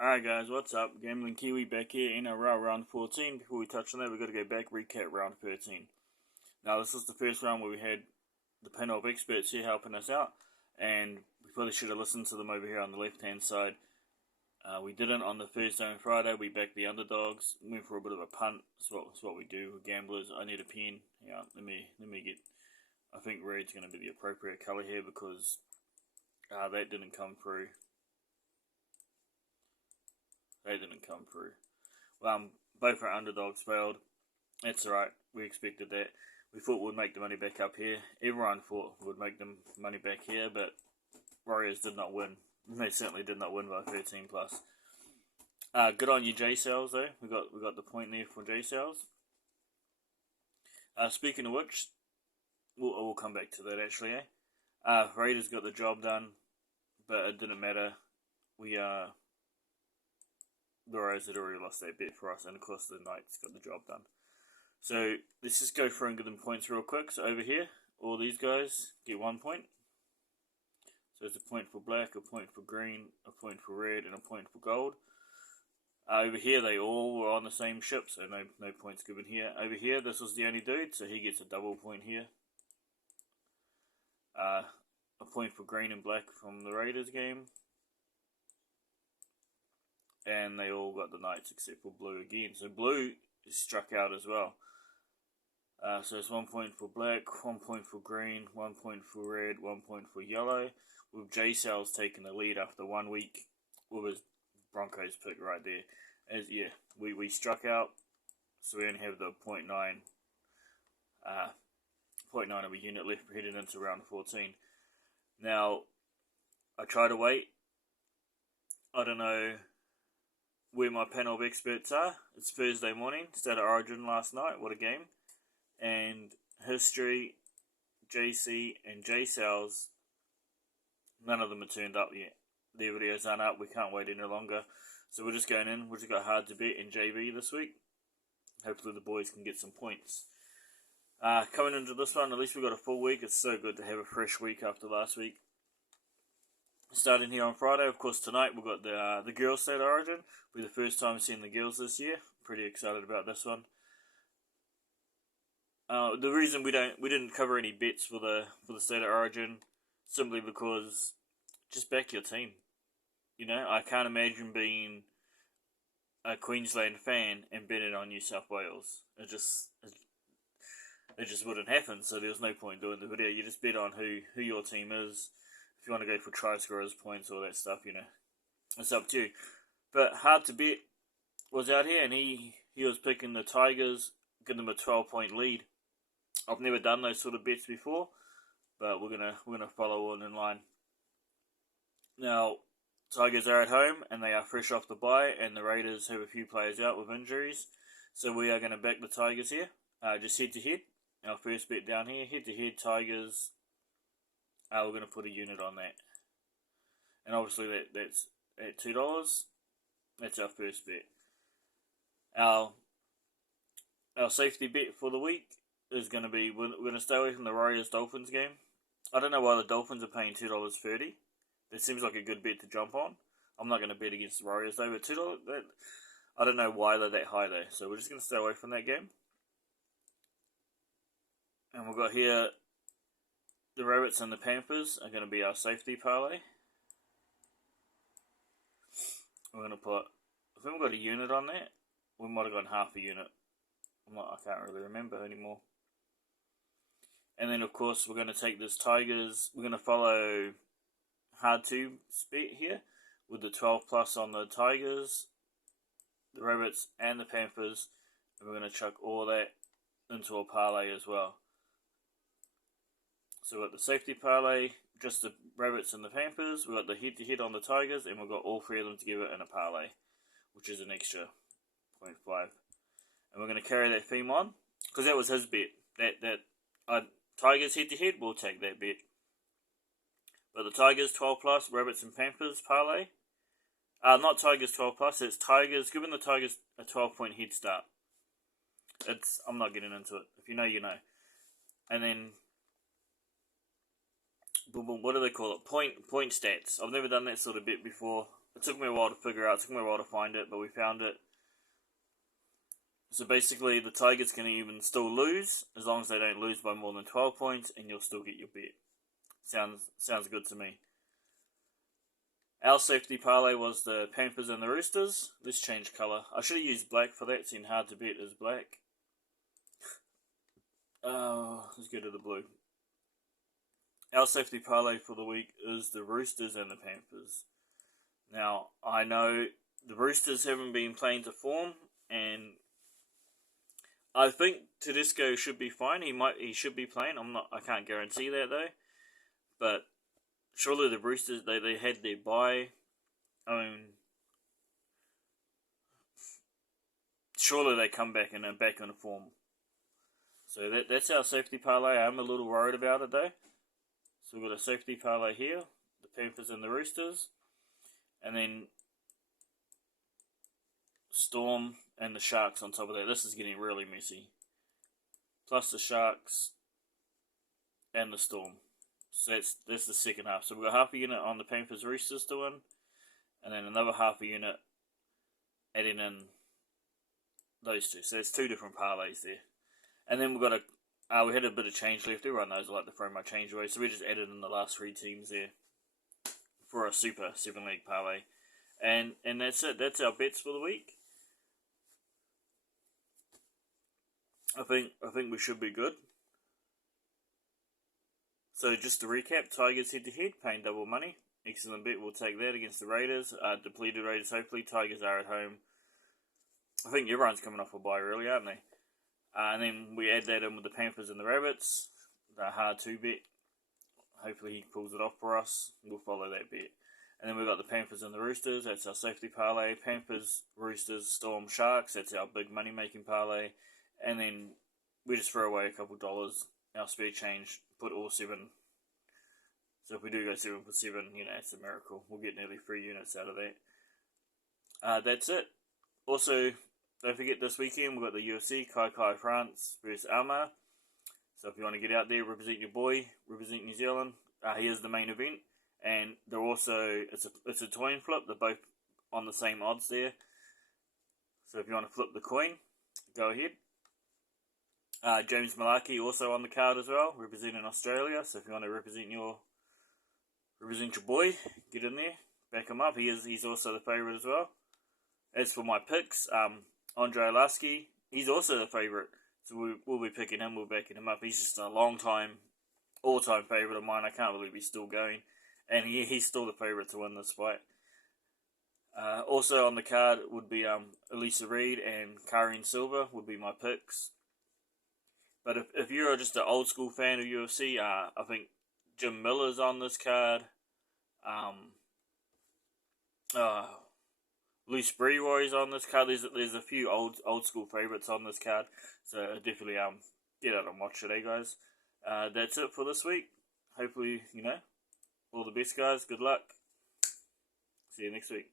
Alright guys, what's up? Gambling Kiwi back here, NRL Round 14. Before we touch on that, we've got to go back, recap Round 13. Now this is the first round where we had the panel of experts here helping us out, and we probably should have listened to them over here on the left hand side. We didn't on the Thursday and Friday. We backed the underdogs, went for a bit of a punt. That's what we do with gamblers. I need a pen. Yeah, let me get, I think red's going to be the appropriate colour here because that didn't come through. Both our underdogs failed. That's alright. We expected that. We thought we'd make the money back up here. Everyone thought we'd make the money back here, but Warriors did not win. They certainly did not win by 13 plus. Good on you, J Sales though. We got the point there for J Sales. Speaking of which, we'll come back to that actually. Raiders got the job done, but it didn't matter. The Warriors had already lost that bet for us, and of course the Knights got the job done. So let's just go through and give them points real quick. So over here, all these guys get 1 point. So it's a point for black, a point for green, a point for red, and a point for gold. Over here, they all were on the same ship, so no points given here. Over here, this was the only dude, so he gets a double point here. A point for green and black from the Raiders game. And they all got the Knights except for blue again. So blue is struck out as well. So it's 1 point for black, 1 point for green, 1 point for red, 1 point for yellow. With J Sales taking the lead after 1 week with his Broncos pick right there. We struck out, so we only have the 0.9 of a unit left heading into round 14. Now, I try to wait. I don't know where my panel of experts are. It's Thursday morning, State of Origin last night, what a game. And History, JC, and J Sales, none of them have turned up yet. Their videos aren't up, we can't wait any longer. So we're just going in, we've just got Hard to Bet in JB this week. Hopefully the boys can get some points. Coming into this one, at least we got a full week. It's so good to have a fresh week after last week. Starting here on Friday, of course tonight we've got the girls' State of Origin. We're the first time seeing the girls this year. Pretty excited about this one. The reason we didn't cover any bets for the State of Origin, simply because just back your team. You know, I can't imagine being a Queensland fan and betting on New South Wales. It just wouldn't happen. So there was no point doing the video. You just bet on who your team is. If you want to go for try scorers, points, all that stuff, you know, it's up to you. But Hard to Bet was out here, and he was picking the Tigers, giving them a 12-point lead. I've never done those sort of bets before, but we're gonna follow on in line. Now, Tigers are at home, and they are fresh off the bye, and the Raiders have a few players out with injuries, so we are going to back the Tigers here, just head to head. Our first bet down here, head to head Tigers. We're going to put a unit on that. And obviously that's at $2. That's our first bet. Our safety bet for the week is going to be, we're going to stay away from the Warriors-Dolphins game. I don't know why the Dolphins are paying $2.30. That seems like a good bet to jump on. I'm not going to bet against the Warriors though, but $2, I don't know why they're that high though. So we're just going to stay away from that game. And we've got here, the Rabbits and the Panthers are going to be our safety parlay. We're going to put, I think we've got a unit on that. We might have gone half a unit. I can't really remember anymore. And then of course we're going to take this Tigers. We're going to follow Hard to Bet here with the 12 plus on the Tigers, the Rabbits and the Panthers. And we're going to chuck all that into a parlay as well. So we've got the safety parlay, just the Rabbits and the Panthers. We've got the head-to-head on the Tigers, and we've got all three of them together in a parlay, which is an extra 0.5. And we're going to carry that theme on, because that was his bet. Tigers head-to-head, we'll take that bet. But the Tigers 12 plus, Rabbits and Panthers parlay. Not Tigers 12 plus, it's Tigers, giving the Tigers a 12-point head start. I'm not getting into it. If you know, you know. And then, what do they call it? Point stats. I've never done that sort of bet before. It took me a while to figure out. It took me a while to find it, but we found it. So basically, the Tigers can even still lose as long as they don't lose by more than 12 points, and you'll still get your bet. Sounds good to me. Our safety parlay was the Panthers and the Roosters. Let's change colour. I should have used black for that, seeing hard to bet is black. Let's go to the blue. Our safety parlay for the week is the Roosters and the Panthers. Now, I know the Roosters haven't been playing to form, and I think Tedesco should be fine. He should be playing. I can't guarantee that though. But surely the Roosters they had their bye. I mean, surely they come back and are back in form. So that's our safety parlay. I'm a little worried about it though. So we've got a safety parlay here, the Panthers and the Roosters, and then Storm and the Sharks on top of that. This is getting really messy. Plus the Sharks and the Storm. So that's the second half. So we've got half a unit on the Panthers Roosters to win, and then another half a unit adding in those two. So it's two different parlays there. And then we've got we had a bit of change left. Everyone knows I like to throw my change away, so we just added in the last three teams there for a super 7-leg parlay. And that's it. That's our bets for the week. I think we should be good. So just to recap, Tigers head-to-head, paying double money. Excellent bet, we'll take that against the Raiders. Depleted Raiders, hopefully. Tigers are at home. I think everyone's coming off a bye, really, aren't they? And then we add that in with the Panthers and the Rabbits. They're hard to bet. Hopefully he pulls it off for us. We'll follow that bet. And then we've got the Panthers and the Roosters. That's our safety parlay. Panthers, Roosters, Storm, Sharks. That's our big money-making parlay. And then we just throw away a couple dollars. Our spare change, put all 7. So if we do go 7 for 7, it's a miracle. We'll get nearly 3 units out of that. That's it. Also, don't forget this weekend we've got the UFC, Kai France versus Armour. So if you want to get out there, represent your boy, represent New Zealand, here's the main event. And they're also, it's a coin flip, they're both on the same odds there. So if you want to flip the coin, go ahead. James Malarkey also on the card as well, representing Australia. So if you want to represent your boy, get in there, back him up. He's also the favourite as well. As for my picks, Andre Lasky, he's also the favourite. So we'll be picking him, we'll be backing him up. He's just a long-time, all-time favourite of mine. I can't believe he's still going. And he's still the favourite to win this fight. Also on the card would be Elisa Reed and Karine Silva would be my picks. But if you're just an old school fan of UFC, I think Jim Miller's on this card. Luce Breroy's on this card. There's a few old school favourites on this card. So definitely get out and watch it, guys. That's it for this week. Hopefully, all the best, guys. Good luck. See you next week.